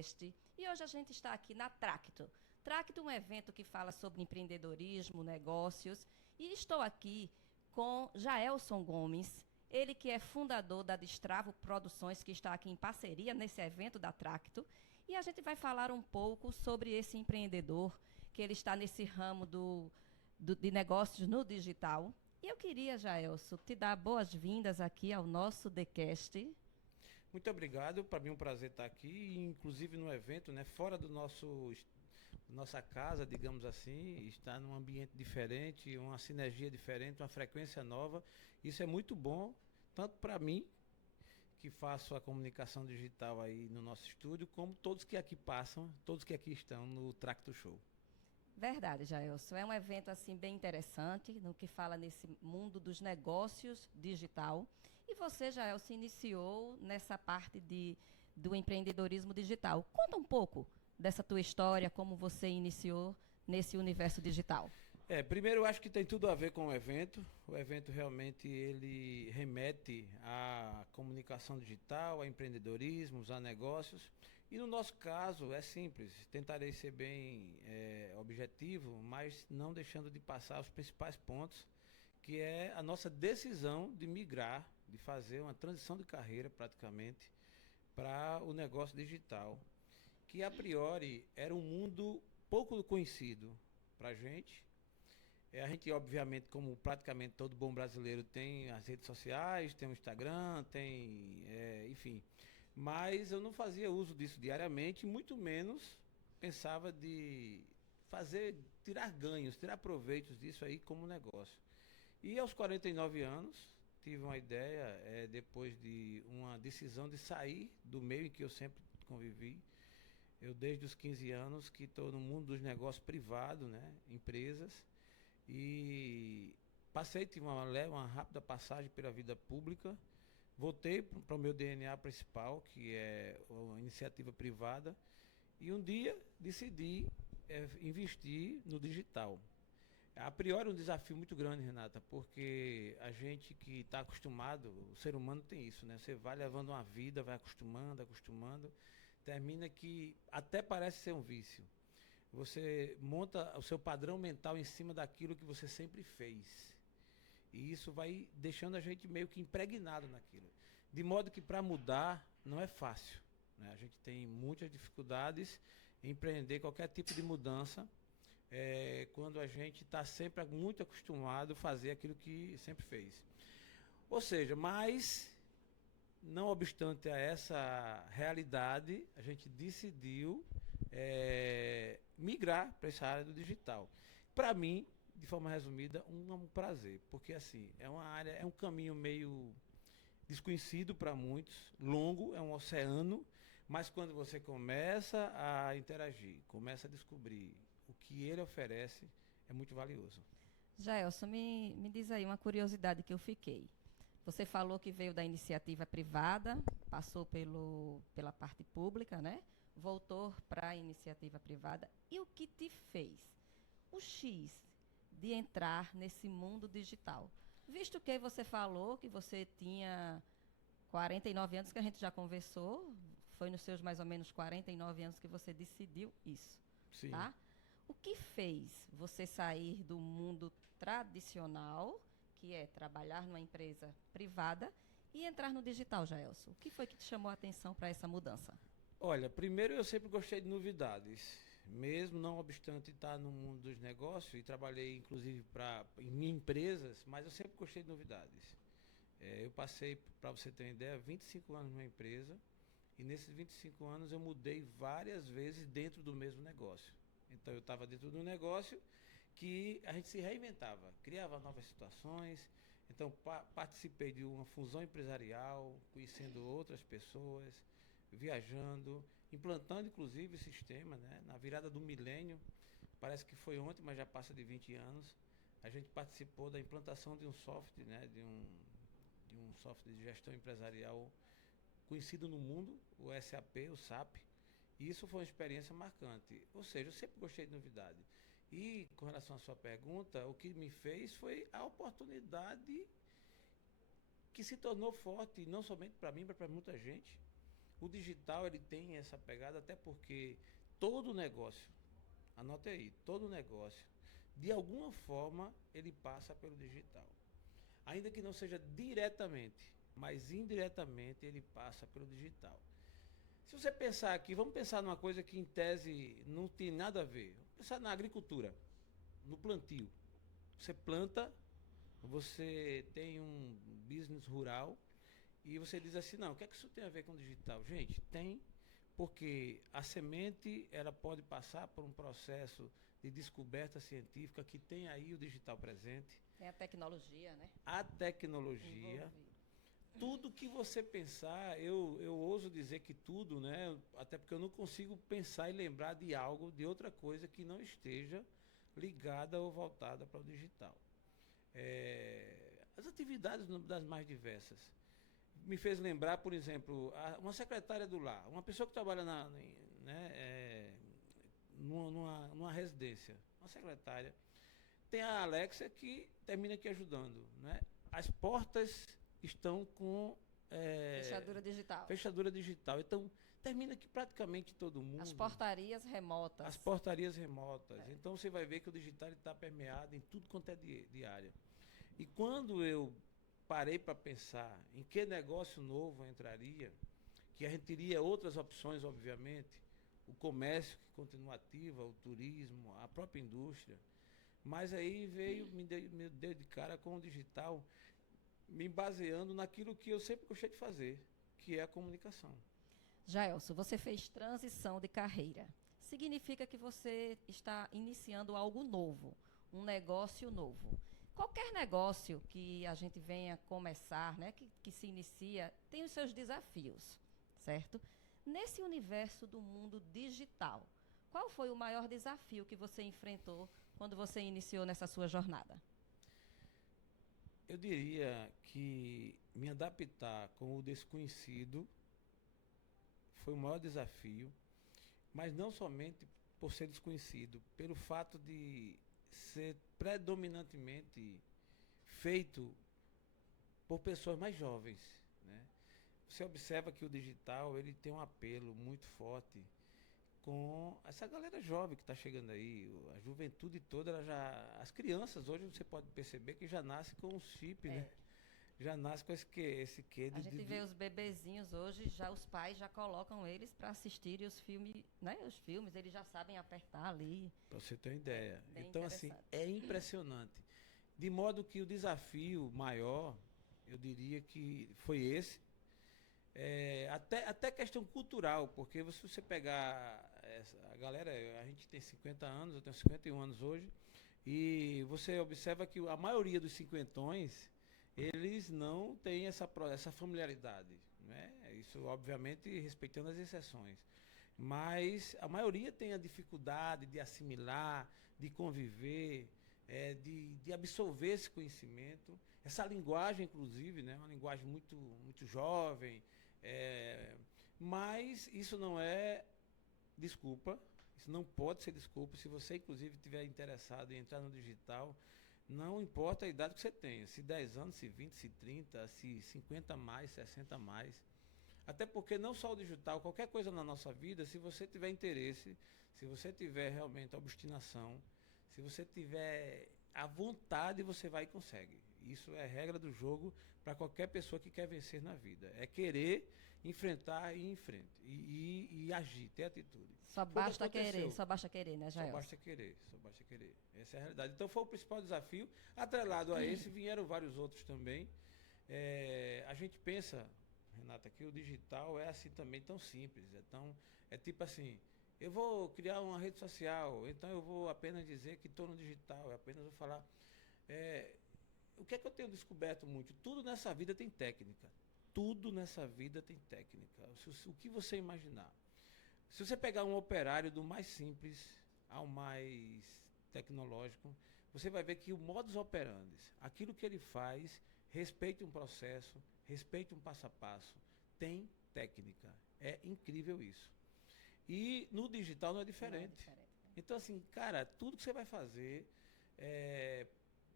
Cast. E hoje a gente está aqui na Tracto. Tracto é um evento que fala sobre empreendedorismo, negócios. E estou aqui com Jaelson Gomes, ele que é fundador da Destravo Produções, que está aqui em parceria nesse evento da Tracto. E a gente vai falar um pouco sobre esse empreendedor, que ele está nesse ramo de negócios no digital. E eu queria, Jaelson, te dar boas-vindas aqui ao nosso TheCast. Muito obrigado, para mim é um prazer estar aqui, inclusive no evento, né, fora do nossa casa, digamos assim, está num ambiente diferente, uma sinergia diferente, uma frequência nova. Isso é muito bom, tanto para mim, que faço a comunicação digital aí no nosso estúdio, como todos que aqui passam, todos que aqui estão no Tracto Show. Verdade, Jaelson. É um evento assim bem interessante, no que fala nesse mundo dos negócios digital. E você, Jaelson, iniciou nessa parte do empreendedorismo digital. Conta um pouco dessa tua história, como você iniciou nesse universo digital. Primeiro eu acho que tem tudo a ver com o evento. O evento realmente ele remete à comunicação digital, a empreendedorismo, a negócios. E no nosso caso é simples, tentarei ser bem objetivo, mas não deixando de passar os principais pontos, que é a nossa decisão de migrar, de fazer uma transição de carreira praticamente para o negócio digital, que a priori era um mundo pouco conhecido para a gente. A gente, obviamente, como praticamente todo bom brasileiro, tem as redes sociais, tem o Instagram, enfim. Mas eu não fazia uso disso diariamente, muito menos pensava de tirar ganhos, tirar proveitos disso aí como negócio. E aos 49 anos, tive uma ideia, depois de uma decisão de sair do meio em que eu sempre convivi. Eu, desde os 15 anos, que estou no mundo dos negócios privados, né, empresas. E tive uma rápida passagem pela vida pública, voltei para o meu DNA principal, que é a iniciativa privada, e um dia decidi investir no digital. A priori é um desafio muito grande, Renata, porque a gente que está acostumado, o ser humano tem isso, né? Você vai levando uma vida, vai acostumando, acostumando, termina que até parece ser um vício. Você monta o seu padrão mental em cima daquilo que você sempre fez. E isso vai deixando a gente meio que impregnado naquilo. De modo que para mudar não é fácil, né? A gente tem muitas dificuldades em empreender qualquer tipo de mudança, quando a gente está sempre muito acostumado a fazer aquilo que sempre fez. Ou seja, mas não obstante a essa realidade, a gente decidiu migrar para essa área do digital. Para mim, de forma resumida, um prazer, porque assim, é uma área, é um caminho meio desconhecido para muitos, longo, é um oceano, mas quando você começa a interagir, começa a descobrir o que ele oferece, é muito valioso. Jaelson, me diz aí uma curiosidade que eu fiquei. Você falou que veio da iniciativa privada, passou pela parte pública, né? Voltou para a iniciativa privada. E o que te fez o X de entrar nesse mundo digital? Visto que você falou que você tinha 49 anos, que a gente já conversou, foi nos seus mais ou menos 49 anos que você decidiu isso, Sim. tá? O que fez você sair do mundo tradicional, que é trabalhar numa empresa privada, e entrar no digital, Jaelson? O que foi que te chamou a atenção para essa mudança? Olha, primeiro eu sempre gostei de novidades, mesmo não obstante estar no mundo dos negócios e trabalhei inclusive em empresas, mas eu sempre gostei de novidades. Eu passei, para você ter uma ideia, 25 anos numa empresa e nesses 25 anos eu mudei várias vezes dentro do mesmo negócio. Então eu estava dentro do negócio que a gente se reinventava, criava novas situações. Então participei de uma fusão empresarial, conhecendo outras pessoas, viajando, implantando inclusive o sistema, né? Na virada do milênio, parece que foi ontem, mas já passa de 20 anos, a gente participou da implantação de um software, né? De um software de gestão empresarial conhecido no mundo, o SAP, o SAP. E isso foi uma experiência marcante. Ou seja, eu sempre gostei de novidade. E com relação à sua pergunta, o que me fez foi a oportunidade que se tornou forte, não somente para mim, mas para muita gente. O digital ele tem essa pegada até porque todo negócio, anote aí, todo negócio, de alguma forma ele passa pelo digital. Ainda que não seja diretamente, mas indiretamente ele passa pelo digital. Se você pensar aqui, vamos pensar numa coisa que em tese não tem nada a ver. Vamos pensar na agricultura, no plantio. Você planta, você tem um business rural e você diz assim, não, o que é que isso tem a ver com digital? Gente, tem, porque a semente ela pode passar por um processo de descoberta científica que tem aí o digital presente. Tem a tecnologia, né? A tecnologia. Envolvida. Tudo que você pensar, eu ouso dizer que tudo, né? Até porque eu não consigo pensar e lembrar de algo, de outra coisa que não esteja ligada ou voltada para o digital. As atividades das mais diversas. Me fez lembrar, por exemplo, uma secretária do lar, uma pessoa que trabalha numa residência, uma secretária. Tem a Alexia que termina aqui ajudando, né? As portas estão com Fechadura digital. fechadura digital. Então, termina que praticamente todo mundo. As portarias remotas. As portarias remotas. Então, você vai ver que o digital está permeado em tudo quanto é de área. E quando eu parei para pensar em que negócio novo entraria, que a gente teria outras opções, obviamente, o comércio que continua ativa, o turismo, a própria indústria, mas aí me deu de cara com o digital, me baseando naquilo que eu sempre gostei de fazer, que é a comunicação. Jaelson, você fez transição de carreira. Significa que você está iniciando algo novo, um negócio novo. Qualquer negócio que a gente venha começar, né, que se inicia, tem os seus desafios, certo? Nesse universo do mundo digital, qual foi o maior desafio que você enfrentou quando você iniciou nessa sua jornada? Eu diria que me adaptar com o desconhecido foi o maior desafio, mas não somente por ser desconhecido, pelo fato de ser predominantemente feito por pessoas mais jovens, né? Você observa que o digital ele tem um apelo muito forte com essa galera jovem que está chegando aí, a juventude toda, as crianças hoje você pode perceber que já nasce com um chip, né? Já nasce com esse quê A gente vê os bebezinhos hoje, já os pais já colocam eles para assistirem os filmes, né? Os filmes, eles já sabem apertar ali. Para você ter uma ideia. Bem Então, assim, é impressionante. De modo que o desafio maior, eu diria que foi esse. Até questão cultural, porque se você pegar a galera, a gente tem 50 anos, eu tenho 51 anos hoje, e você observa que a maioria dos cinquentões, eles não têm essa familiaridade, né? Isso, obviamente, respeitando as exceções. Mas a maioria tem a dificuldade de assimilar, de conviver, de absorver esse conhecimento. Essa linguagem, inclusive, né? Uma linguagem muito, muito jovem, mas isso não é desculpa, isso não pode ser desculpa. Se você, inclusive, estiver interessado em entrar no digital, não importa a idade que você tenha, se 10 anos, se 20, se 30, se 50 mais, 60 mais. Até porque não só o digital, qualquer coisa na nossa vida, se você tiver interesse, se você tiver realmente obstinação, se você tiver a vontade, você vai e consegue. Isso é regra do jogo para qualquer pessoa que quer vencer na vida. É querer enfrentar e ir em frente. E agir, ter atitude. Só basta querer, né, Jael? Só basta querer, só basta querer. Essa é a realidade. Então foi o principal desafio. Atrelado a esse, vieram vários outros também. A gente pensa, Renata, que o digital é assim também tão simples. É tipo assim, eu vou criar uma rede social, então eu vou apenas dizer que estou no digital, eu apenas vou falar. O que é que eu tenho descoberto muito? Tudo nessa vida tem técnica. Tudo nessa vida tem técnica. O que você imaginar. Se você pegar um operário do mais simples ao mais tecnológico, você vai ver que o modus operandi, aquilo que ele faz, respeita um processo, respeita um passo a passo, tem técnica. É incrível isso. E no digital não é diferente. Então, assim, cara, tudo que você vai fazer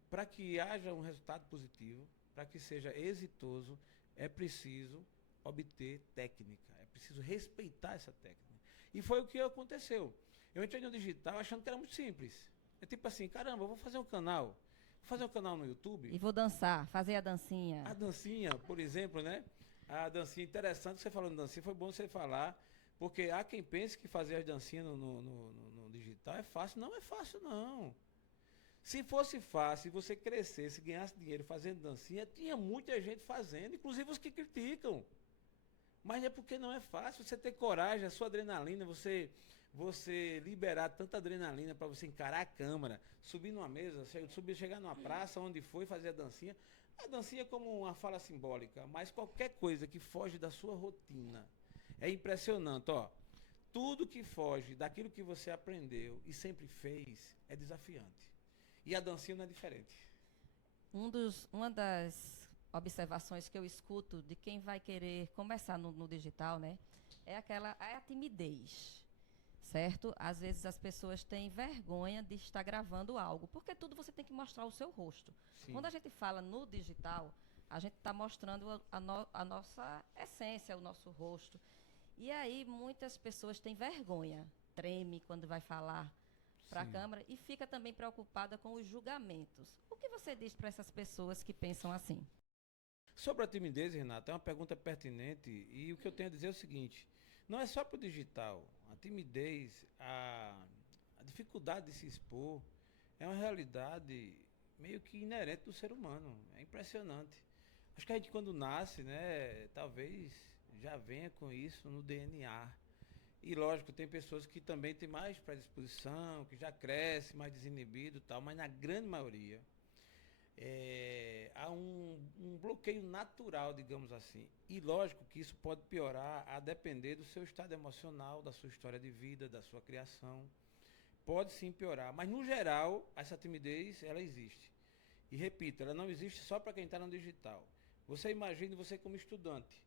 para que haja um resultado positivo, para que seja exitoso, é preciso obter técnica, é preciso respeitar essa técnica. E foi o que aconteceu. Eu entrei no digital achando que era muito simples. É tipo assim, caramba, eu vou fazer um canal. Vou fazer um canal no YouTube. E vou dançar, fazer a dancinha. A dancinha, por exemplo, né? A dancinha interessante, você falando de dancinha, foi bom você falar, porque há quem pense que fazer as dancinhas no digital é fácil. Não é fácil, não. Se fosse fácil, você crescesse, ganhasse dinheiro fazendo dancinha, tinha muita gente fazendo, inclusive os que criticam. Mas é porque não é fácil você ter coragem, a sua adrenalina, você liberar tanta adrenalina para você encarar a câmera, subir numa mesa, chegar numa praça, onde foi fazer a dancinha. A dancinha é como uma fala simbólica, mas qualquer coisa que foge da sua rotina é impressionante, ó. Tudo que foge daquilo que você aprendeu e sempre fez é desafiante. E a dancinha não é diferente. Uma das observações que eu escuto de quem vai querer começar no digital, né, é a timidez, certo? Às vezes as pessoas têm vergonha de estar gravando algo, porque tudo você tem que mostrar o seu rosto. Sim. Quando a gente fala no digital, a gente está mostrando a nossa essência, o nosso rosto. E aí muitas pessoas têm vergonha, treme quando vai falar para a câmera e fica também preocupada com os julgamentos. O que você diz para essas pessoas que pensam assim? Sobre a timidez, Renata, é uma pergunta pertinente e o que eu tenho a dizer é o seguinte, não é só para o digital, a timidez, a dificuldade de se expor é uma realidade meio que inerente do ser humano, é impressionante. Acho que a gente quando nasce, né, talvez já venha com isso no DNA. E lógico, tem pessoas que também têm mais predisposição, que já crescem mais desinibido e tal, mas na grande maioria há um bloqueio natural, digamos assim. E lógico que isso pode piorar a depender do seu estado emocional, da sua história de vida, da sua criação. Pode sim piorar, mas no geral, essa timidez, ela existe. E repito, ela não existe só para quem está no digital. Você imagine você como estudante.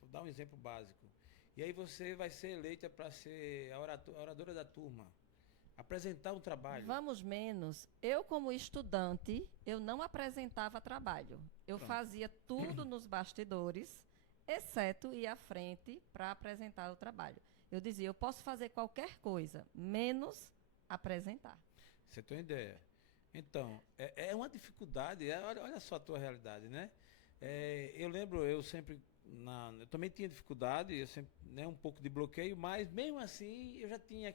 Vou dar um exemplo básico. E aí você vai ser eleita para ser a oradora da turma. Apresentar um trabalho. Vamos menos. Eu, como estudante, eu não apresentava trabalho. Eu fazia tudo nos bastidores, exceto ir à frente para apresentar o trabalho. Eu dizia, eu posso fazer qualquer coisa, menos apresentar. Você tem uma ideia. Então, é uma dificuldade, olha só a tua realidade, né? Eu lembro, eu também tinha dificuldade, eu sempre, né, um pouco de bloqueio, mas mesmo assim eu já tinha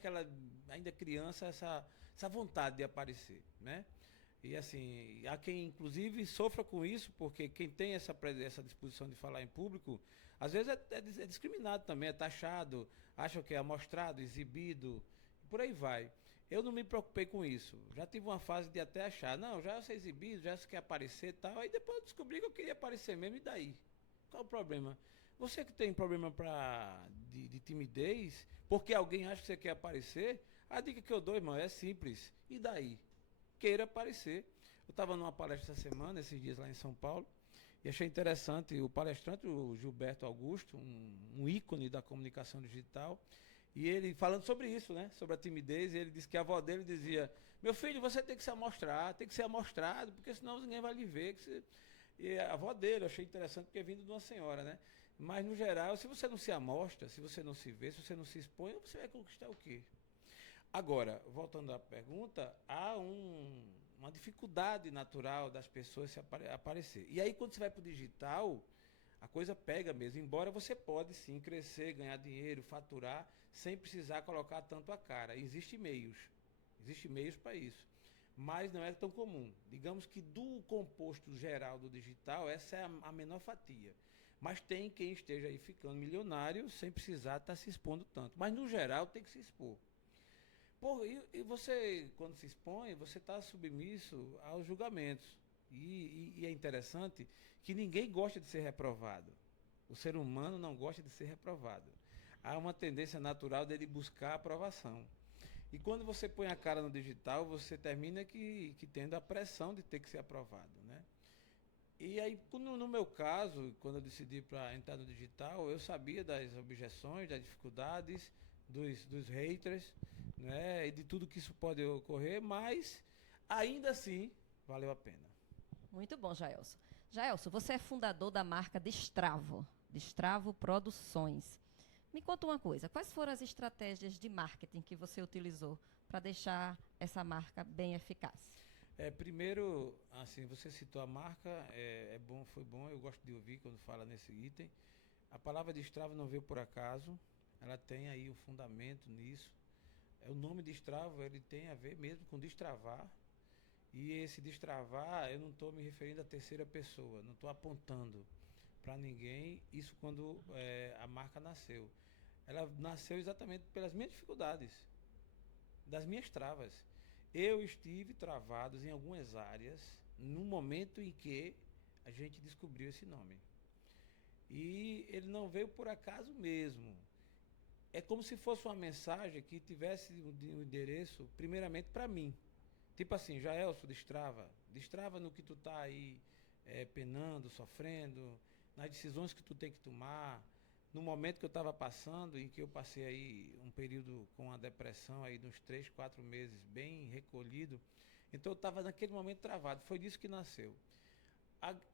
ainda criança, essa vontade de aparecer, né? E assim, há quem inclusive sofra com isso, porque quem tem essa disposição de falar em público, às vezes é discriminado também, é taxado, acha que é amostrado, exibido, por aí vai. Eu não me preocupei com isso. Já tive uma fase de até achar, não, já ser exibido, já se quer aparecer e tal. Aí depois eu descobri que eu queria aparecer mesmo, e daí? Qual o problema? Você que tem problema de timidez, porque alguém acha que você quer aparecer, a dica que eu dou, irmão, é simples. E daí? Queira aparecer. Eu estava numa palestra essa semana, esses dias lá em São Paulo, e achei interessante o palestrante, o Gilberto Augusto, um ícone da comunicação digital, e ele falando sobre isso, né? Sobre a timidez, e ele disse que a avó dele dizia, meu filho, você tem que se amostrar, tem que ser amostrado, porque senão ninguém vai lhe ver. E a avó dele, eu achei interessante, porque é vindo de uma senhora, né? Mas, no geral, se você não se amostra, se você não se vê, se você não se expõe, você vai conquistar o quê? Agora, voltando à pergunta, há uma dificuldade natural das pessoas se aparecer. E aí, quando você vai para o digital, a coisa pega mesmo. Embora você pode, sim, crescer, ganhar dinheiro, faturar, sem precisar colocar tanto a cara. Existem meios para isso. Mas não é tão comum. Digamos que do composto geral do digital, essa é a menor fatia. Mas tem quem esteja aí ficando milionário sem precisar estar se expondo tanto. Mas no geral tem que se expor. E você, quando se expõe, você está submisso aos julgamentos. E é interessante que ninguém gosta de ser reprovado. O ser humano não gosta de ser reprovado. Há uma tendência natural dele buscar aprovação. E quando você põe a cara no digital, você termina que tendo a pressão de ter que ser aprovado, né? E aí, no meu caso, quando eu decidi para entrar no digital, eu sabia das objeções, das dificuldades, dos haters, né? E de tudo que isso pode ocorrer, mas ainda assim valeu a pena. Muito bom, Jaelson. Jaelson, você é fundador da marca Destravo. Destravo Produções. Me conta uma coisa, quais foram as estratégias de marketing que você utilizou para deixar essa marca bem eficaz? Primeiro, assim, você citou a marca, bom, foi bom, eu gosto de ouvir quando fala nesse item. A palavra destravo não veio por acaso, ela tem aí o fundamento nisso. O nome destravo, ele tem a ver mesmo com destravar. E esse destravar, eu não estou me referindo à terceira pessoa, não estou apontando para ninguém, isso quando a marca nasceu. Ela nasceu exatamente pelas minhas dificuldades, das minhas travas. Eu estive travados em algumas áreas no momento em que a gente descobriu esse nome. E ele não veio por acaso mesmo. É como se fosse uma mensagem que tivesse um endereço primeiramente para mim. Tipo assim, Jaelson, destrava no que tu tá aí penando, sofrendo, nas decisões que tu tem que tomar. No momento que eu estava passando, em que eu passei aí um período com a depressão aí de uns 3, 4 meses, bem recolhido, então eu estava naquele momento travado, foi disso que nasceu.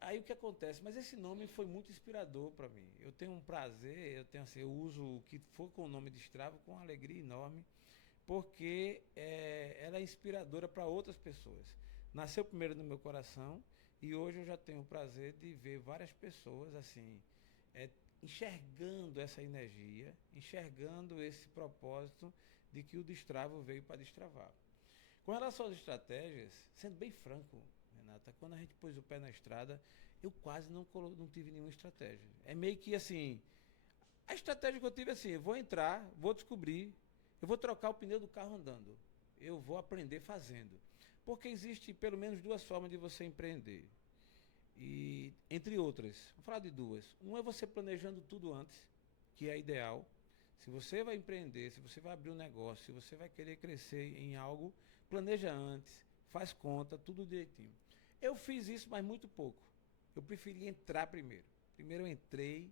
Aí o que acontece? Mas esse nome foi muito inspirador para mim. Eu tenho um prazer, eu uso o que for com o nome Destrava com uma alegria enorme, porque ela é inspiradora para outras pessoas. Nasceu primeiro no meu coração e hoje eu já tenho o prazer de ver várias pessoas assim, enxergando essa energia, enxergando esse propósito de que o destravo veio para destravar. Com relação às estratégias, sendo bem franco, Renata, quando a gente pôs o pé na estrada, eu quase não tive nenhuma estratégia. É meio que assim, a estratégia que eu tive é assim, eu vou entrar, vou descobrir, eu vou trocar o pneu do carro andando, eu vou aprender fazendo. Porque existe pelo menos duas formas de você empreender. E, entre outras, vou falar de duas. Uma é você planejando tudo antes, que é ideal. Se você vai empreender, se você vai abrir um negócio, se você vai querer crescer em algo, planeja antes, faz conta, tudo direitinho. Eu fiz isso, mas muito pouco. Eu preferi entrar primeiro. Primeiro eu entrei.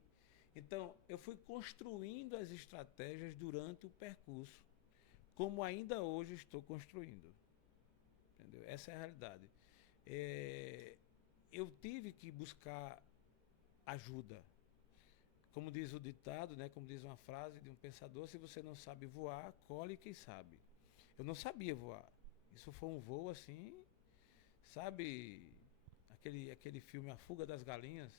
Então, eu fui construindo as estratégias durante o percurso, como ainda hoje estou construindo. Entendeu? Essa é a realidade. Eu tive que buscar ajuda. Como diz o ditado, né, como diz uma frase de um pensador, se você não sabe voar, colhe quem sabe. Eu não sabia voar. Isso foi um voo assim, sabe, aquele filme A Fuga das Galinhas?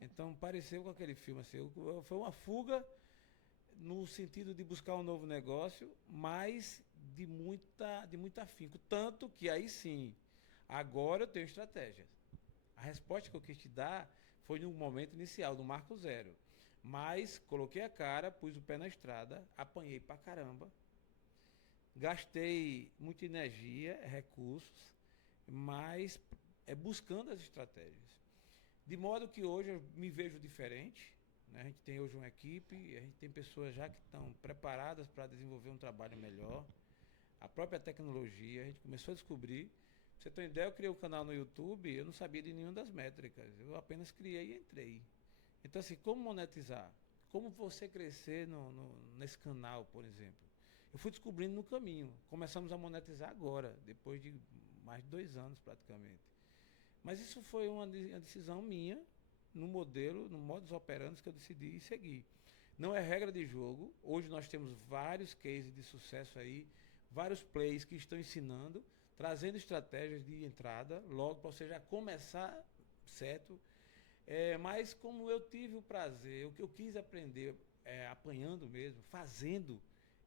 Então pareceu com aquele filme assim, foi uma fuga no sentido de buscar um novo negócio, mas de muito afinco, tanto que aí sim, agora eu tenho estratégia. A resposta que eu quis te dar foi no momento inicial, do marco zero. Mas coloquei a cara, pus o pé na estrada, apanhei pra caramba, gastei muita energia, recursos, mas buscando as estratégias. De modo que hoje eu me vejo diferente, né? A gente tem hoje uma equipe, a gente tem pessoas já que estão preparadas para desenvolver um trabalho melhor. A própria tecnologia, a gente começou a descobrir. Pra você ter uma ideia, eu criei um canal no YouTube, eu não sabia de nenhuma das métricas, eu apenas criei e entrei. Então assim, como monetizar? Como você crescer nesse canal, por exemplo? Eu fui descobrindo no caminho, começamos a monetizar agora, depois de mais de 2 anos praticamente. Mas isso foi uma decisão minha, no modelo, no modus operandi que eu decidi seguir. Não é regra de jogo, hoje nós temos vários cases de sucesso aí, vários plays que estão ensinando, trazendo estratégias de entrada, logo para você já começar certo. Mas como eu tive o prazer, o que eu quis aprender, apanhando mesmo, fazendo,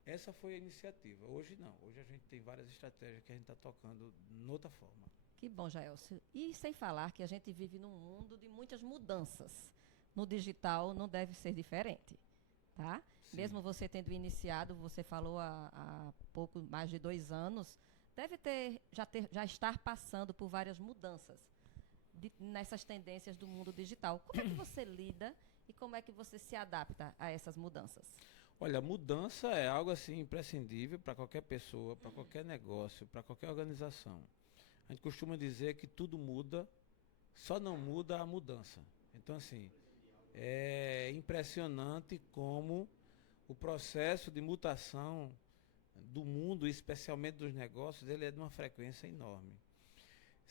essa foi a iniciativa. Hoje não, hoje a gente tem várias estratégias que a gente está tocando de outra forma. Que bom, Jaelson. E sem falar que a gente vive num mundo de muitas mudanças. No digital não deve ser diferente, tá? Sim. Mesmo você tendo iniciado, você falou há pouco mais de 2 anos, deve já estar passando por várias mudanças nessas tendências do mundo digital. Como é que você lida e como é que você se adapta a essas mudanças? Olha, mudança é algo assim imprescindível para qualquer pessoa, para qualquer negócio, para qualquer organização. A gente costuma dizer que tudo muda, só não muda a mudança. Então, assim, é impressionante como o processo de mutação do mundo, especialmente dos negócios, ele é de uma frequência enorme.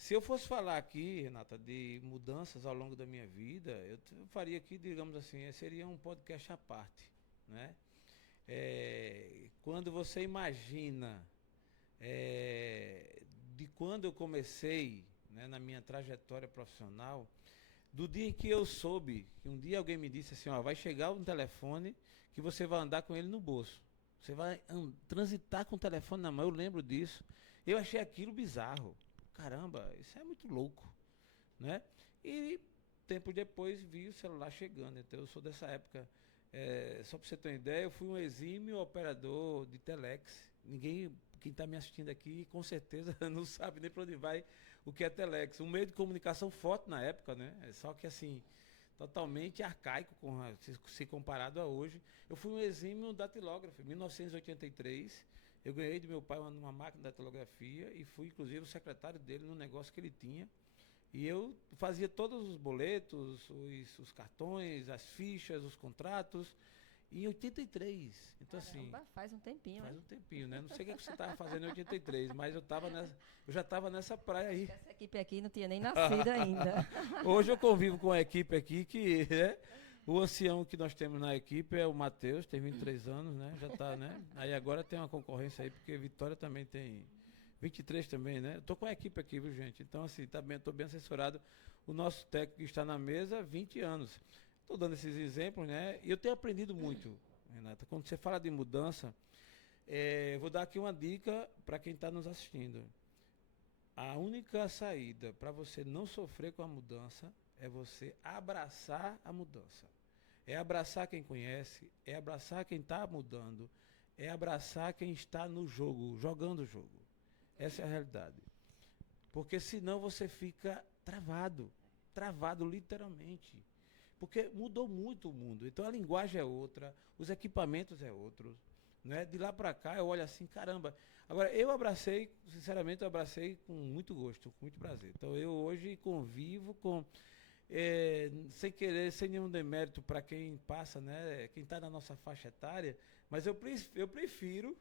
Se eu fosse falar aqui, Renata, de mudanças ao longo da minha vida, faria aqui, digamos assim, seria um podcast à parte, né? Quando você imagina de quando eu comecei, né, na minha trajetória profissional, do dia em que eu soube, que um dia alguém me disse assim, ó, vai chegar um telefone que você vai andar com ele no bolso. Você vai transitar com o telefone na mão, eu lembro disso. Eu achei aquilo bizarro. Caramba, isso é muito louco, né? E tempo depois vi o celular chegando. Então eu sou dessa época. Só para você ter uma ideia, eu fui um exímio operador de telex. Ninguém, quem está me assistindo aqui, com certeza não sabe nem para onde vai o que é telex. Um meio de comunicação forte na época, né? Só que assim, totalmente arcaico se comparado a hoje. Eu fui um exímio datilógrafo. Em 1983, eu ganhei de meu pai uma máquina de datilografia e fui, inclusive, o secretário dele no negócio que ele tinha. E eu fazia todos os boletos, os cartões, as fichas, os contratos, em 83. Então, Caramba, assim, faz um tempinho, faz hein? um tempinho, né? Não sei o que você estava fazendo em 83, mas eu já estava nessa praia aí. Essa equipe aqui não tinha nem nascido ainda. Hoje eu convivo com a equipe aqui que o ancião que nós temos na equipe é o Matheus, tem 23 anos, né? Já está, né? Aí agora tem uma concorrência aí, porque Vitória também tem 23 também, né? Eu tô com a equipe aqui, viu, gente? Então, assim, tô bem assessorado. O nosso técnico está na mesa há 20 anos. Estou dando esses exemplos, né? E eu tenho aprendido muito, Renata. Quando você fala de mudança, vou dar aqui uma dica para quem está nos assistindo. A única saída para você não sofrer com a mudança é você abraçar a mudança. É abraçar quem conhece, é abraçar quem está mudando, é abraçar quem está no jogo, jogando o jogo. Essa é a realidade. Porque senão você fica travado literalmente. Porque mudou muito o mundo. Então a linguagem é outra, os equipamentos é outro, né? De lá para cá eu olho assim, caramba. Agora eu abracei, sinceramente eu abracei com muito gosto, com muito prazer. Então eu hoje convivo com sem querer, sem nenhum demérito para quem passa, né? Quem está na nossa faixa etária, mas eu prefiro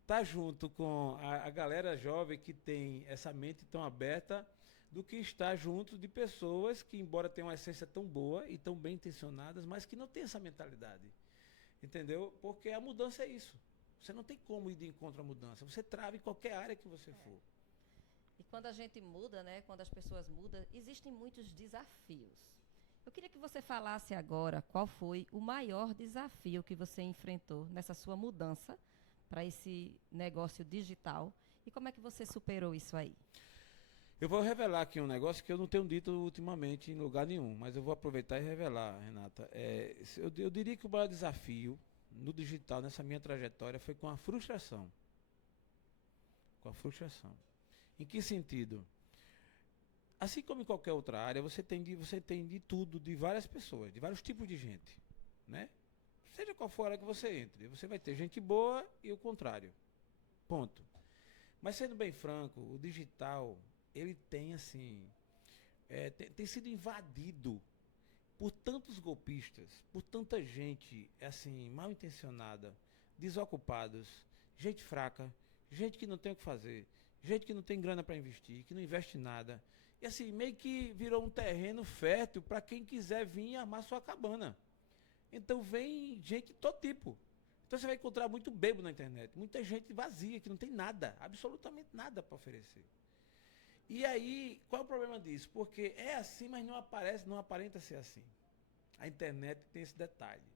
estar junto com a galera jovem que tem essa mente tão aberta do que estar junto de pessoas que, embora tenham uma essência tão boa e tão bem intencionadas, mas que não tem essa mentalidade. Entendeu? Porque a mudança é isso. Você não tem como ir de encontro à mudança. Você trava em qualquer área que você for. E quando a gente muda, né, quando as pessoas mudam, existem muitos desafios. Eu queria que você falasse agora qual foi o maior desafio que você enfrentou nessa sua mudança para esse negócio digital e como é que você superou isso aí? Eu vou revelar aqui um negócio que eu não tenho dito ultimamente em lugar nenhum, mas eu vou aproveitar e revelar, Renata. Eu diria que o maior desafio no digital, nessa minha trajetória, foi com a frustração. Com a frustração. Em que sentido? Assim como em qualquer outra área, você tem de tudo, de várias pessoas, de vários tipos de gente, né? Seja qual for a área que você entre, você vai ter gente boa e o contrário. Ponto. Mas sendo bem franco, o digital, ele tem assim, tem sido invadido por tantos golpistas, por tanta gente assim, mal intencionada, desocupados, gente fraca, gente que não tem o que fazer, gente que não tem grana para investir, que não investe em nada. E assim, meio que virou um terreno fértil para quem quiser vir armar sua cabana. Então vem gente de todo tipo. Então você vai encontrar muito bebo na internet, muita gente vazia, que não tem nada, absolutamente nada para oferecer. E aí, qual é o problema disso? Porque é assim, mas não aparenta ser assim. A internet tem esse detalhe.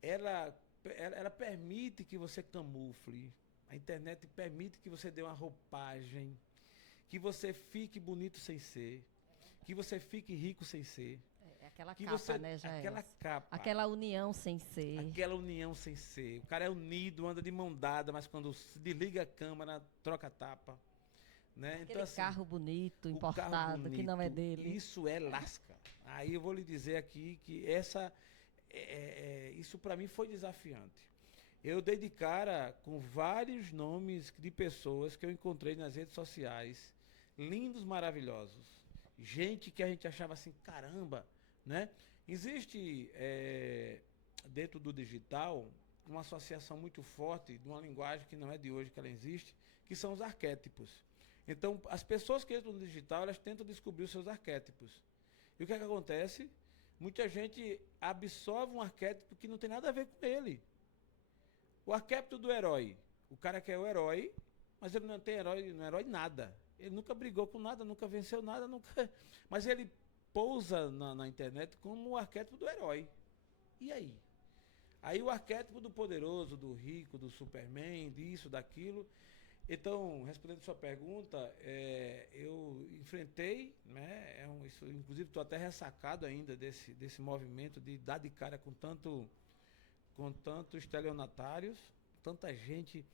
Ela permite que você camufle, a internet permite que você dê uma roupagem, que você fique bonito sem ser, que você fique rico sem ser. Aquela capa, né, Jael? Aquela capa. Aquela união sem ser. Aquela união sem ser. O cara é unido, anda de mão dada, mas quando se desliga a câmera, troca a tapa. Né? Aquele então, assim, carro bonito, importado, carro bonito, que não é dele. Isso é lasca. Aí eu vou lhe dizer aqui que isso para mim foi desafiante. Eu dei de cara com vários nomes de pessoas que eu encontrei nas redes sociais, lindos, maravilhosos. Gente que a gente achava assim, caramba, né? Existe dentro do digital uma associação muito forte de uma linguagem que não é de hoje que ela existe, que são os arquétipos. Então, as pessoas que entram no digital, elas tentam descobrir os seus arquétipos. E o que é que acontece? Muita gente absorve um arquétipo que não tem nada a ver com ele. O arquétipo do herói. O cara que é o herói, mas ele não tem herói, não é herói nada. Ele nunca brigou com nada, nunca venceu nada, nunca. Mas ele pousa na internet como o arquétipo do herói. E aí? Aí o arquétipo do poderoso, do rico, do Superman, disso, daquilo. Então, respondendo a sua pergunta, eu enfrentei, né, inclusive estou até ressacado ainda desse movimento de dar de cara com tantos estelionatários, tanta gente.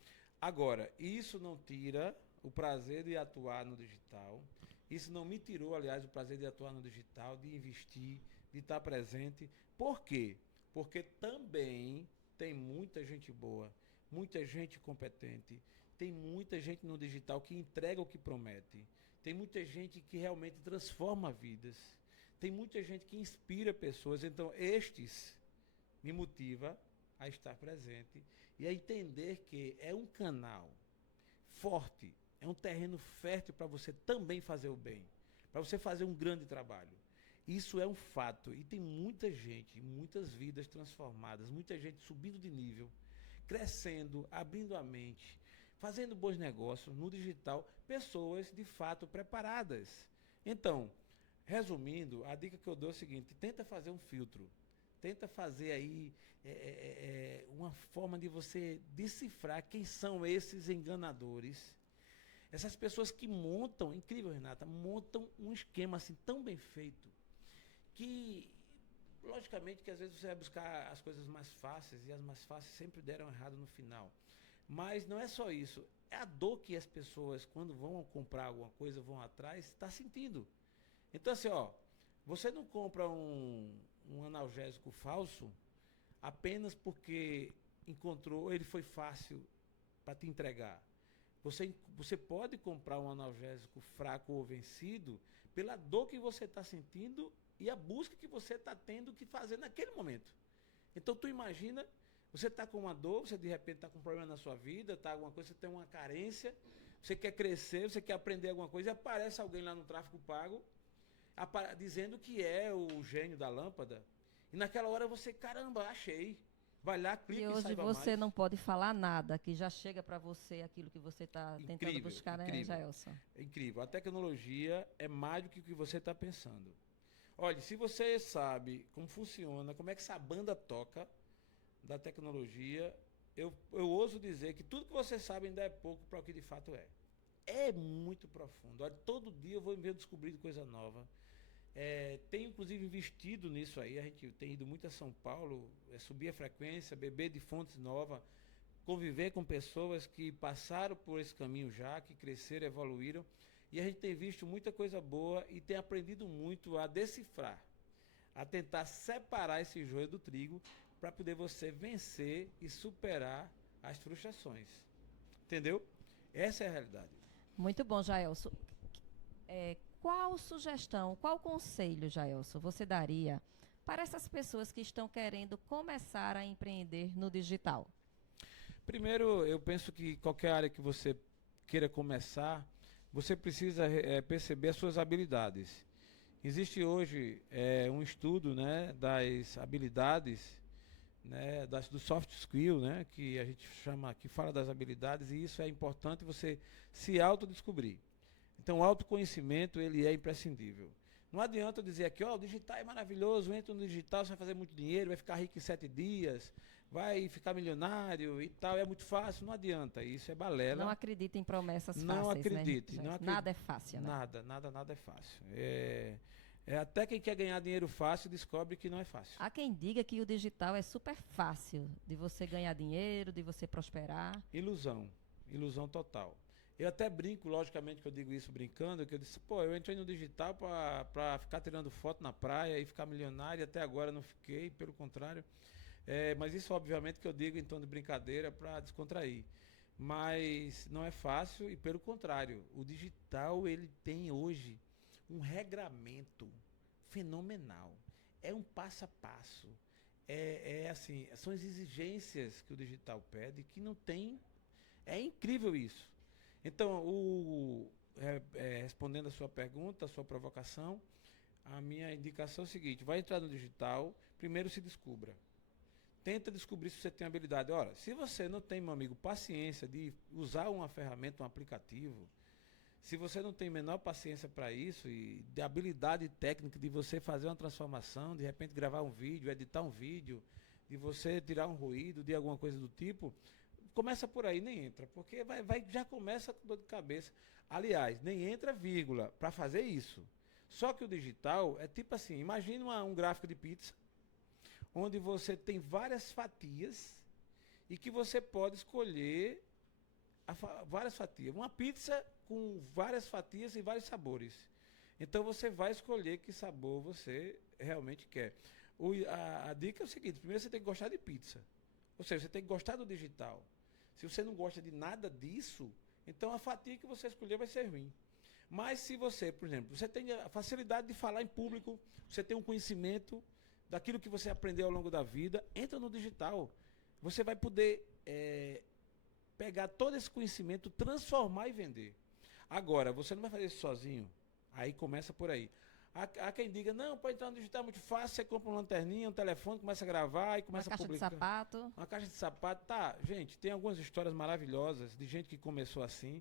Agora, isso não tira o prazer de atuar no digital, isso não me tirou, aliás, o prazer de atuar no digital, de investir, de estar presente. Por quê? Porque também tem muita gente boa, muita gente competente, tem muita gente no digital que entrega o que promete, tem muita gente que realmente transforma vidas, tem muita gente que inspira pessoas. Então, estes me motiva a estar presente e a entender que é um canal forte, é um terreno fértil para você também fazer o bem, para você fazer um grande trabalho. Isso é um fato e tem muita gente, muitas vidas transformadas, muita gente subindo de nível, crescendo, abrindo a mente, fazendo bons negócios no digital, pessoas de fato preparadas. Então, resumindo, a dica que eu dou é o seguinte: tenta fazer um filtro, tenta fazer aí uma forma de você decifrar quem são esses enganadores, essas pessoas que montam, incrível, Renata, montam um esquema assim tão bem feito, que logicamente que às vezes você vai buscar as coisas mais fáceis e as mais fáceis sempre deram errado no final. Mas não é só isso, é a dor que as pessoas, quando vão comprar alguma coisa, vão atrás, está sentindo. Então assim, ó, você não compra um analgésico falso apenas porque ele foi fácil para te entregar. Você pode comprar um analgésico fraco ou vencido pela dor que você está sentindo e a busca que você está tendo que fazer naquele momento. Então tu imagina, você está com uma dor, você de repente está com um problema na sua vida, tá alguma coisa, você tem uma carência, você quer crescer, você quer aprender alguma coisa, e aparece alguém lá no tráfego pago, dizendo que é o gênio da lâmpada, e naquela hora você, caramba, achei. Vai lá, clica e hoje saiba você mais. não pode falar nada, que já chega para você aquilo que você está tentando buscar, né, Incrível. Jaelson? É incrível. A tecnologia é mais do que o que você está pensando. Olha, se você sabe como funciona, como é que essa banda toca da tecnologia, eu ouso dizer que tudo que você sabe ainda é pouco para o que de fato é. É muito profundo. Olha, todo dia eu vou descobrindo coisa nova. Tenho inclusive investido nisso aí. A gente tem ido muito a São Paulo, subir a frequência, beber de fontes novas, conviver com pessoas que passaram por esse caminho já, que cresceram, evoluíram. E a gente tem visto muita coisa boa e tem aprendido muito a decifrar, a tentar separar esse joio do trigo para poder você vencer e superar as frustrações. Entendeu? Essa é a realidade. Muito bom, Jaelson. Qual sugestão, qual conselho, Jaelson, você daria para essas pessoas que estão querendo começar a empreender no digital? Primeiro, eu penso que qualquer área que você queira começar, você precisa perceber as suas habilidades. Existe hoje um estudo, né, das habilidades, né, do soft skill, né, que a gente chama, que fala das habilidades, e isso é importante você se autodescobrir. Então, o autoconhecimento, ele é imprescindível. Não adianta eu dizer aqui, ó, o digital é maravilhoso, entra no digital, você vai fazer muito dinheiro, vai ficar rico em 7 dias, vai ficar milionário e tal, é muito fácil. Não adianta, isso é balela. Não acredite em promessas fáceis, não acredite, né? Não acredite. Nada é fácil, né? Nada é fácil. Até quem quer ganhar dinheiro fácil descobre que não é fácil. Há quem diga que o digital é super fácil de você ganhar dinheiro, de você prosperar. Ilusão total. Eu até brinco, logicamente que eu digo isso brincando, que eu disse, eu entrei no digital para ficar tirando foto na praia e ficar milionário, e até agora não fiquei, pelo contrário. Mas isso obviamente que eu digo em tom de brincadeira para descontrair. Mas não é fácil e pelo contrário, o digital ele tem hoje um regramento fenomenal. É um passo a passo. Assim, são as exigências que o digital pede que não tem. É incrível isso. Então, respondendo a sua pergunta, a sua provocação, a minha indicação é o seguinte: vai entrar no digital, primeiro se descubra. Tenta descobrir se você tem habilidade. Ora, se você não tem, meu amigo, paciência de usar uma ferramenta, um aplicativo, se você não tem menor paciência para isso e de habilidade técnica de você fazer uma transformação, de repente gravar um vídeo, editar um vídeo, de você tirar um ruído, de alguma coisa do tipo, começa por aí, nem entra, porque já começa com dor de cabeça. Aliás, nem entra vírgula para fazer isso. Só que o digital é tipo assim, imagina um gráfico de pizza, onde você tem várias fatias e que você pode escolher várias fatias. Uma pizza com várias fatias e vários sabores. Então você vai escolher que sabor você realmente quer. A dica é o seguinte: primeiro você tem que gostar de pizza. Ou seja, você tem que gostar do digital. Se você não gosta de nada disso, então a fatia que você escolher vai ser ruim. Mas se você, por exemplo, você tem a facilidade de falar em público, você tem um conhecimento daquilo que você aprendeu ao longo da vida, entra no digital. Você vai poder pegar todo esse conhecimento, transformar e vender. Agora, você não vai fazer isso sozinho. Aí começa por aí. Há quem diga, não, pode entrar no digital, é muito fácil, você compra uma lanterninha, um telefone, começa a gravar e começa a publicar. Uma caixa de sapato. Uma caixa de sapato, tá. Gente, tem algumas histórias maravilhosas de gente que começou assim,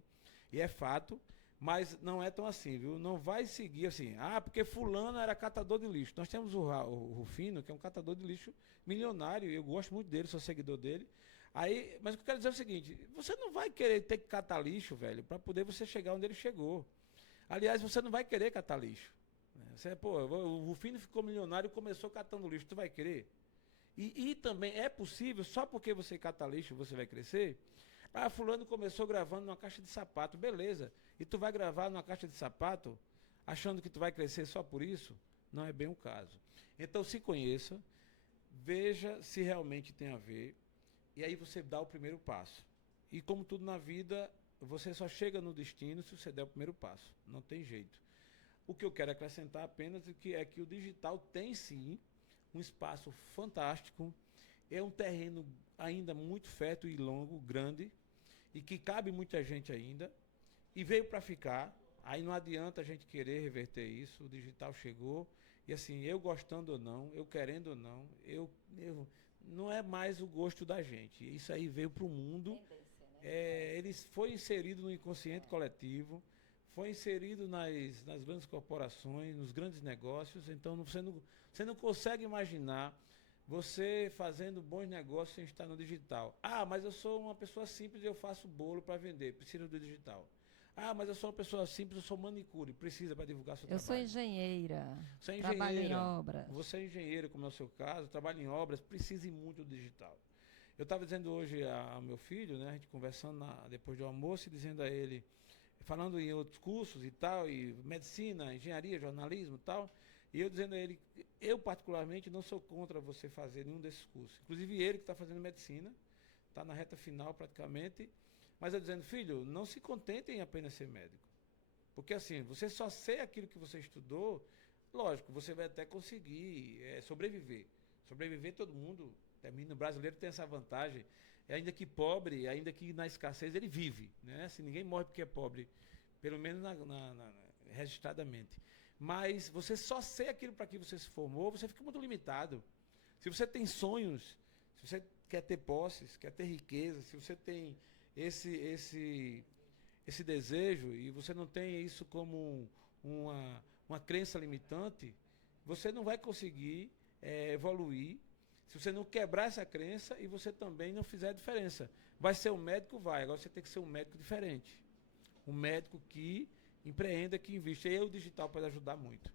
e é fato, mas não é tão assim, viu? Não vai seguir assim, porque fulano era catador de lixo. Nós temos o Rufino, que é um catador de lixo milionário, eu gosto muito dele, sou seguidor dele. Aí, mas o que eu quero dizer é o seguinte: você não vai querer ter que catar lixo, velho, para poder você chegar onde ele chegou. Aliás, você não vai querer catar lixo. O Rufino ficou milionário e começou catando lixo, tu vai querer? E também é possível, só porque você cata lixo você vai crescer? Fulano começou gravando numa caixa de sapato, beleza. E tu vai gravar numa caixa de sapato achando que tu vai crescer só por isso? Não é bem o caso. Então se conheça, veja se realmente tem a ver. E aí você dá o primeiro passo. E como tudo na vida, você só chega no destino se você der o primeiro passo. Não tem jeito. O que eu quero acrescentar apenas é que o digital tem sim um espaço fantástico. É um terreno ainda muito fértil e longo, grande, e que cabe muita gente ainda. E veio para ficar. Aí não adianta a gente querer reverter isso. O digital chegou. E assim, eu gostando ou não, eu querendo ou não, não é mais o gosto da gente. Isso aí veio para o mundo. Ele foi inserido no inconsciente coletivo, foi inserido nas grandes corporações, nos grandes negócios. Então você não consegue imaginar você fazendo bons negócios sem estar no digital. Mas eu sou uma pessoa simples e eu faço bolo para vender, preciso do digital. Mas eu sou uma pessoa simples, eu sou manicure, precisa para divulgar seu trabalho. Eu sou engenheira, você é trabalho em obras. Você é engenheiro, como é o seu caso, trabalha em obras, precisa muito do digital. Eu estava dizendo hoje ao meu filho, né, a gente conversando depois do almoço, e dizendo a ele, falando em outros cursos e tal, e medicina, engenharia, jornalismo e tal, e eu dizendo a ele, eu particularmente não sou contra você fazer nenhum desses cursos. Inclusive ele que está fazendo medicina, está na reta final praticamente, mas eu dizendo, filho, não se contente em apenas ser médico. Porque assim, você só ser aquilo que você estudou, lógico, você vai até conseguir sobreviver. Sobreviver todo mundo termina, o brasileiro tem essa vantagem, ainda que pobre, ainda que na escassez, ele vive. Né? Assim, ninguém morre porque é pobre, pelo menos registradamente. Mas você só ser aquilo para que você se formou, você fica muito limitado. Se você tem sonhos, se você quer ter posses, quer ter riqueza, se você tem esse desejo e você não tem isso como uma crença limitante, você não vai conseguir evoluir se você não quebrar essa crença e você também não fizer a diferença. Vai ser um médico? Vai. Agora você tem que ser um médico diferente. Um médico que empreenda, que invista. E aí o digital pode ajudar muito.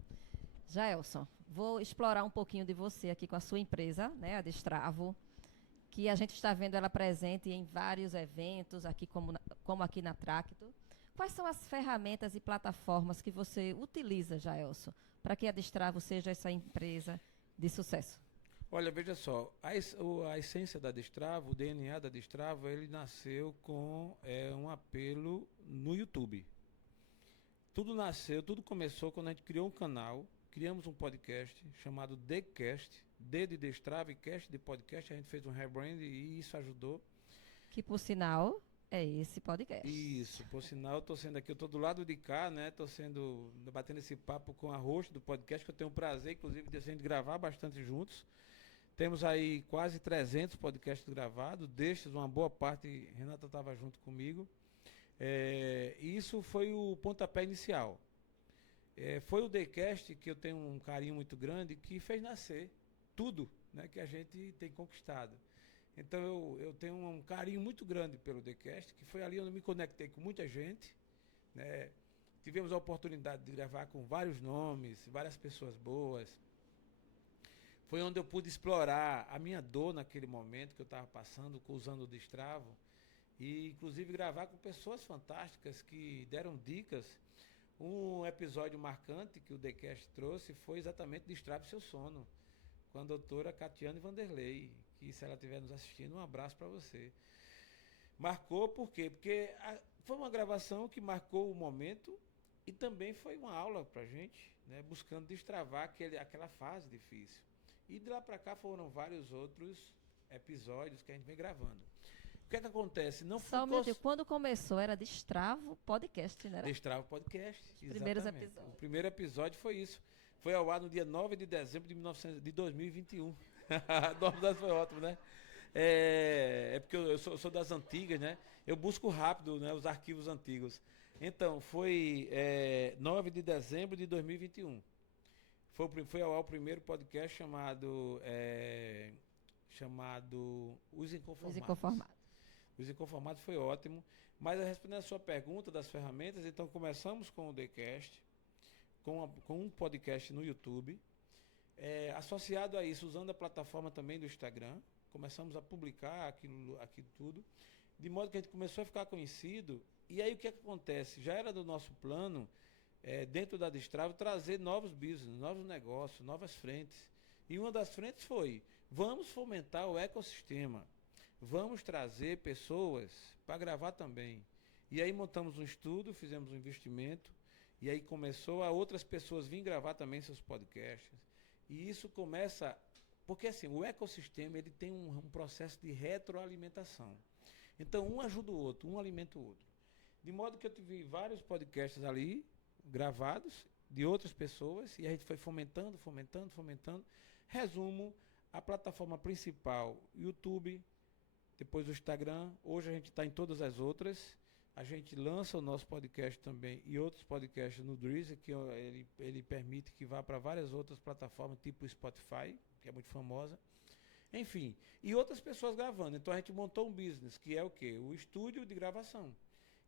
Jaelson, vou explorar um pouquinho de você aqui com a sua empresa, né, a Destravo, que a gente está vendo ela presente em vários eventos, aqui como aqui na Tracto. Quais são as ferramentas e plataformas que você utiliza, Jaelson, para que a Destravo seja essa empresa de sucesso? Olha, veja só, a essência da Destravo, o DNA da Destravo, ele nasceu com um apelo no YouTube. Tudo começou quando a gente criou um canal, criamos um podcast chamado TheCast, D de Destravo e Cast de podcast, a gente fez um rebrand e isso ajudou. Que, por sinal, É esse podcast. Isso, por sinal, eu estou sendo aqui, eu estou do lado de cá, né? Estou batendo esse papo com a host do podcast, que eu tenho o prazer, inclusive, de a gente gravar bastante juntos. Temos aí quase 300 podcasts gravados, destes uma boa parte, Renata estava junto comigo. E isso foi o pontapé inicial. Foi o TheCast, que eu tenho um carinho muito grande, que fez nascer tudo, né, que a gente tem conquistado. Então eu tenho um carinho muito grande pelo TheCast, que foi ali onde eu me conectei com muita gente, né? Tivemos a oportunidade de gravar com vários nomes, várias pessoas boas. Foi onde eu pude explorar a minha dor naquele momento que eu estava passando, usando o Destravo, e inclusive gravar com pessoas fantásticas que deram dicas. Um episódio marcante que o TheCast trouxe foi exatamente Destrave Seu Sono, com a doutora Catiane Vanderlei, que se ela estiver nos assistindo, um abraço para você. Marcou por quê? Porque foi uma gravação que marcou o momento e também foi uma aula para a gente, né, buscando destravar aquela fase difícil. E de lá para cá foram vários outros episódios que a gente vem gravando. O que é que acontece? Não Só um minutinho, quando começou era Destravo Podcast, né? Destravo Podcast, Os primeiros exatamente. episódios. O primeiro episódio foi isso. Foi ao ar no dia 9 de dezembro de 2021. O nome foi ótimo, né? Porque eu sou das antigas, né? Eu busco rápido, né, os arquivos antigos. Então, foi 9 de dezembro de 2021. Foi ao ar o primeiro podcast chamado Os Inconformados. Os Inconformados. Os Inconformados foi ótimo. Mas respondendo a sua pergunta das ferramentas, então começamos com o TheCast, com um podcast no YouTube. Associado a isso, usando a plataforma também do Instagram, começamos a publicar aquilo tudo, de modo que a gente começou a ficar conhecido. E aí o que acontece? Já era do nosso plano, dentro da Destravo, trazer novos business, novos negócios, novas frentes. E uma das frentes foi, vamos fomentar o ecossistema, vamos trazer pessoas para gravar também. E aí montamos um estudo, fizemos um investimento, e aí começou a outras pessoas virem gravar também seus podcasts. E isso começa, porque assim, o ecossistema ele tem um processo de retroalimentação. Então um ajuda o outro, um alimenta o outro. De modo que eu tive vários podcasts ali, gravados, de outras pessoas, e a gente foi fomentando. Resumo, a plataforma principal, YouTube, depois o Instagram, hoje a gente está em todas as outras. A gente lança o nosso podcast também e outros podcasts no Deezer, que ele permite que vá para várias outras plataformas, tipo o Spotify, que é muito famosa. Enfim, e outras pessoas gravando. Então a gente montou um business, que é o quê? O estúdio de gravação.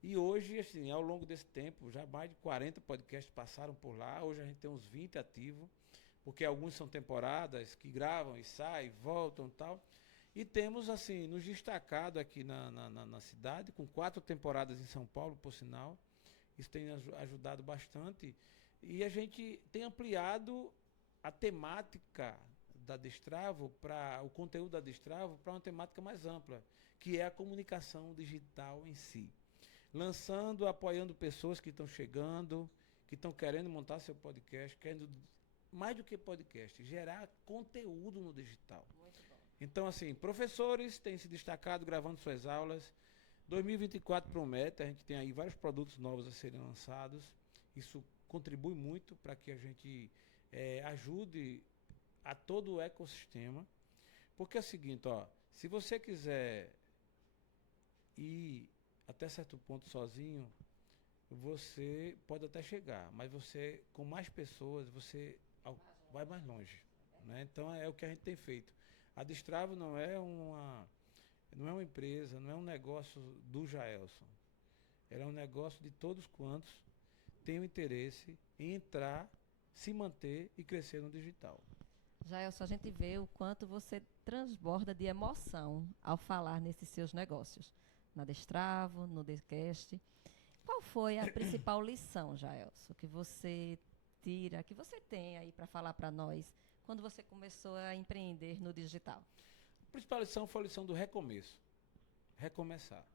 E hoje, assim, ao longo desse tempo, já mais de 40 podcasts passaram por lá. Hoje a gente tem uns 20 ativos, porque alguns são temporadas, que gravam e saem, voltam e tal. E temos, assim, nos destacado aqui na cidade, com 4 temporadas em São Paulo, por sinal. Isso tem ajudado bastante. E a gente tem ampliado a temática da Destravo, o conteúdo da Destravo, para uma temática mais ampla, que é a comunicação digital em si. Lançando, apoiando pessoas que estão chegando, que estão querendo montar seu podcast, querendo, mais do que podcast, gerar conteúdo no digital. Então, assim, professores têm se destacado gravando suas aulas. 2024 promete, a gente tem aí vários produtos novos a serem lançados. Isso contribui muito para que a gente ajude a todo o ecossistema. Porque é o seguinte, se você quiser ir até certo ponto sozinho, você pode até chegar, mas você, com mais pessoas, você vai mais longe. Né? Então, é o que a gente tem feito. A Destravo não é uma empresa, não é um negócio do Jaelson. Ela é um negócio de todos quantos têm o interesse em entrar, se manter e crescer no digital. Jaelson, a gente vê o quanto você transborda de emoção ao falar nesses seus negócios. Na Destravo, no TheCast. Qual foi a principal lição, Jaelson, que você tira, que você tem aí para falar para nós, quando você começou a empreender no digital? A principal lição foi a lição do recomeço. Recomeçar.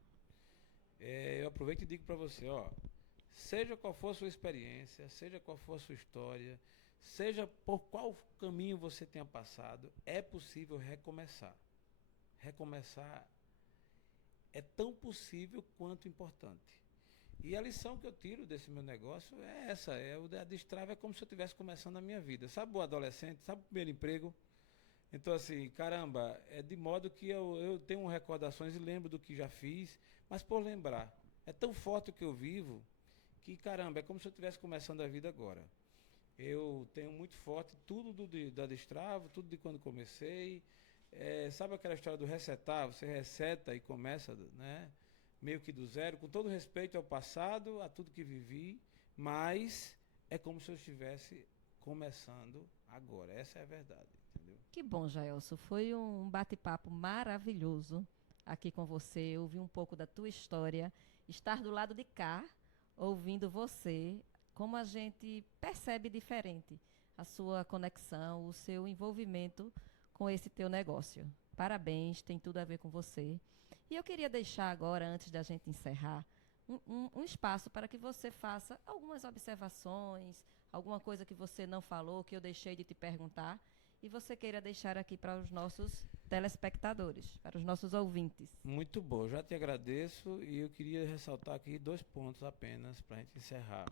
Eu aproveito e digo para você, seja qual for a sua experiência, seja qual for a sua história, seja por qual caminho você tenha passado, é possível recomeçar. Recomeçar é tão possível quanto importante. E a lição que eu tiro desse meu negócio é essa, a Destrave é como se eu estivesse começando a minha vida. Sabe o adolescente, sabe o primeiro emprego? Então, assim, caramba, é de modo que eu tenho recordações e lembro do que já fiz, mas por lembrar, é tão forte o que eu vivo, que, caramba, é como se eu estivesse começando a vida agora. Eu tenho muito forte tudo da Destravo, tudo de quando comecei. Sabe aquela história do resetar? Você reseta e começa, né? Meio que do zero, com todo respeito ao passado, a tudo que vivi, mas é como se eu estivesse começando agora. Essa é a verdade, entendeu? Que bom, Jaelson. Foi um bate-papo maravilhoso aqui com você, ouvir um pouco da tua história, estar do lado de cá, ouvindo você, como a gente percebe diferente a sua conexão, o seu envolvimento com esse teu negócio. Parabéns, tem tudo a ver com você. E eu queria deixar agora, antes da gente encerrar, um espaço para que você faça algumas observações, alguma coisa que você não falou, que eu deixei de te perguntar, e você queira deixar aqui para os nossos telespectadores, para os nossos ouvintes. Muito bom, já te agradeço e eu queria ressaltar aqui 2 pontos apenas para a gente encerrar.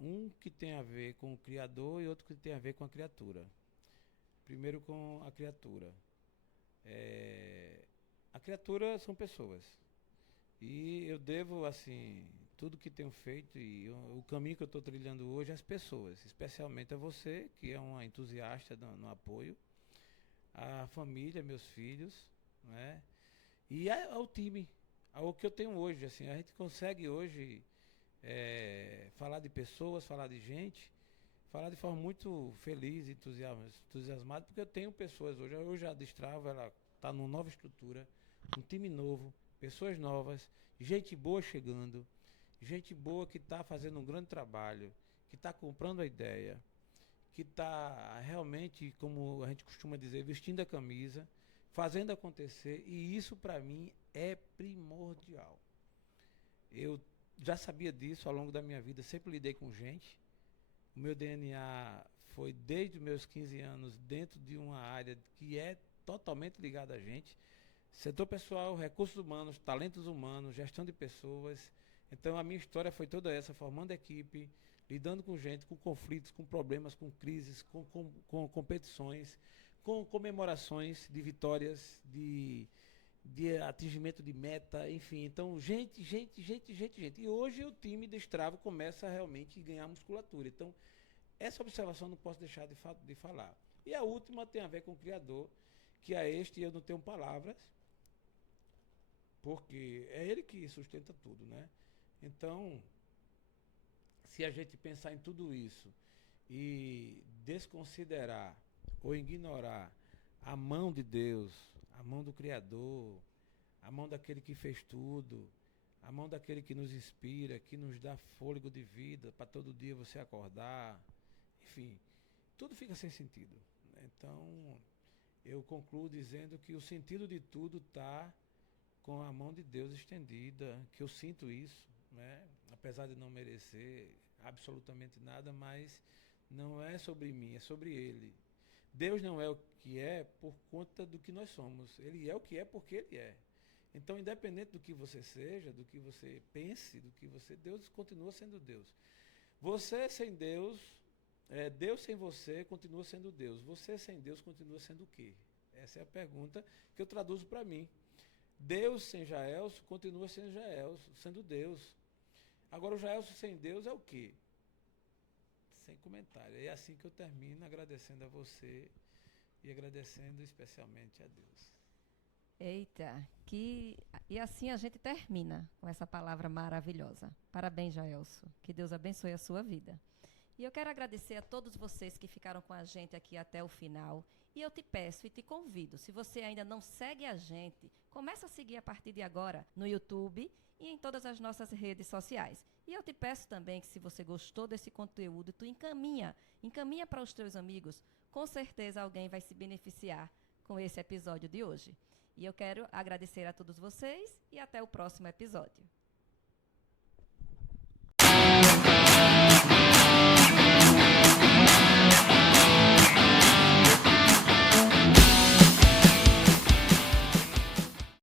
Um que tem a ver com o Criador e outro que tem a ver com a criatura. Primeiro com a criatura. A criatura são pessoas. E eu devo, assim, tudo que tenho feito e o caminho que eu estou trilhando hoje às pessoas, especialmente a você, que é uma entusiasta no apoio, a família, meus filhos, né? E ao time, ao que eu tenho hoje. Assim, a gente consegue hoje falar de pessoas, falar de gente, falar de forma muito feliz e entusiasmada, porque eu tenho pessoas hoje. Hoje a Destrava, ela está numa nova estrutura, um time novo, pessoas novas, gente boa chegando, gente boa que está fazendo um grande trabalho, que está comprando a ideia, que está realmente, como a gente costuma dizer, vestindo a camisa, fazendo acontecer, e isso para mim é primordial. Eu já sabia disso ao longo da minha vida, sempre lidei com gente. O meu DNA foi desde os meus 15 anos dentro de uma área que é totalmente ligada a gente. Setor pessoal, recursos humanos, talentos humanos, gestão de pessoas. Então a minha história foi toda essa, formando equipe, lidando com gente, com conflitos, com problemas, com crises, com competições, com comemorações de vitórias, de atingimento de meta, enfim. Então, gente. E hoje o time Destravo começa a realmente ganhar musculatura. Então, essa observação não posso deixar de falar. E a última tem a ver com o Criador, que a este eu não tenho palavras, porque é ele que sustenta tudo, né? Então, se a gente pensar em tudo isso e desconsiderar ou ignorar a mão de Deus, a mão do Criador, a mão daquele que fez tudo, a mão daquele que nos inspira, que nos dá fôlego de vida para todo dia você acordar, enfim, tudo fica sem sentido. Então, eu concluo dizendo que o sentido de tudo está com a mão de Deus estendida, que eu sinto isso, né? Apesar de não merecer absolutamente nada, mas não é sobre mim, é sobre Ele. Deus não é o que é por conta do que nós somos. Ele é o que é porque Ele é. Então, independente do que você seja, do que você pense, Deus continua sendo Deus. Você sem Deus, Deus sem você continua sendo Deus. Você sem Deus continua sendo o quê? Essa é a pergunta que eu traduzo para mim. Deus sem Jaelson continua sendo Jaelson, sendo Deus. Agora o Jaelson sem Deus é o quê? Sem comentário. É assim que eu termino, agradecendo a você e agradecendo especialmente a Deus. Eita, e assim a gente termina com essa palavra maravilhosa. Parabéns, Jaelson. Que Deus abençoe a sua vida. E eu quero agradecer a todos vocês que ficaram com a gente aqui até o final. E eu te peço e te convido, se você ainda não segue a gente, começa a seguir a partir de agora no YouTube e em todas as nossas redes sociais. E eu te peço também que, se você gostou desse conteúdo, tu encaminha para os teus amigos. Com certeza alguém vai se beneficiar com esse episódio de hoje. E eu quero agradecer a todos vocês e até o próximo episódio.